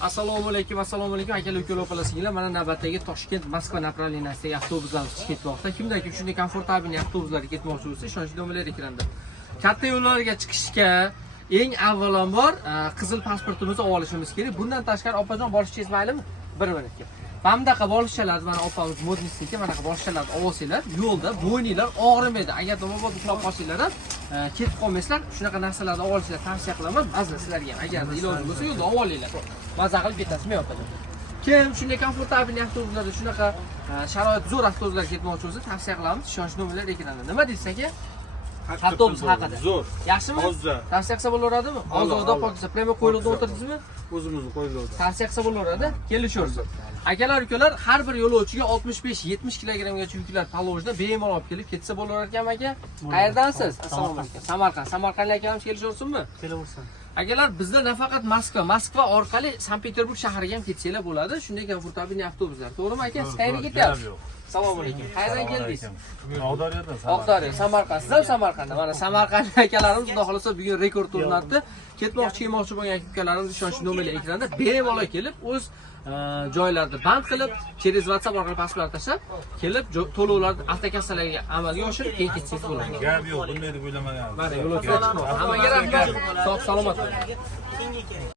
Assalomu alaykum, akalar, ukalar, opalar-singillar. Mana navbatdagi Toshkent Moskva направленияsidagi avtobuslar ketmoqda. Kimdan kim shunday komfortabilniy avtobuslarga ketmoqchi bo'lsa, ishonchli nomerlar ekranda. Katta yo'llarga chiqishga eng avvalambor qizil pasportimizni olib olishimiz kerak. Bundan tashqari opajon borishingiz maylimi? Bir minutga. Bamdaqa bolishalarni mana opamiz modnisniki manaqa bolishalarni olsanglar, yo'lda bo'yninglar og'rimaydi. Agar domobod uxlab qolsanglar ham ketib qolmaysizlar. Shunaqa narsalarni olishni tavsiya qilaman. Ba'zi sizlarga ham agar iloji bo'lsa yo'lda olib olinglar. Maza qilib ketasizmi opajon? Kim shunday komfortabilniy avtobuslarda shunaqa sharoit zo'r avtobuslar ketmoqchi bo'lsa, tavsiya qilamiz. Ishonchli nomerlar ekranda. Nima deysiz aka? Avtobus haqida. Zo'r. Yaxshimi? Tavsiya qilsa bo'laveradimi? Hozirda pokiza prema qo'yilib o'tirdingizmi? O'zimizni qo'yildi. Tavsiya qilsa bo'laveradi. Kelishaversin. Akalar, ukalar, har bir yo'lovchiga 65-70 kilogrammgacha yuklar palovjda bemalol olib kelib ketsa bo'lar ekan aka. Qayerdansiz? Assalomu alaykum. Samarqand. Samarqandlik akalarimiz kelishaversinmi? Kelaversin. Akalar, bizda nafaqat Moskva orqali Sankt-Peterburg shahriga ham ketsanglar bo'ladi. Shunday komfortabilniy avtobuslar. To'g'rimi aka? Qayerga ketyapsiz? Assalomu alaykum. Qayerdan keldingiz? Oqdaryodan. Oqdaryo, Samarqand. Siz ham Samarqanddan. Mana Samarqand akalarimiz xudo xolasa bugun rekord o'rnatdi. Ketmoqchi bo'lgan ukalarimiz ishonchli nomerlar ekranda bemalol kelib o'z joylarni band qilib, через WhatsApp orqali pasport tashlab, kelib to'lovlarni avtokassalarga amalga oshirib, keyin ketsangiz bo'ladi. Gap yo'q, bunday deb o'ylamaganman. Mana yo'lovchilar chiqmoqda. Hammaga rahmat. Sog' salomat bo'ling.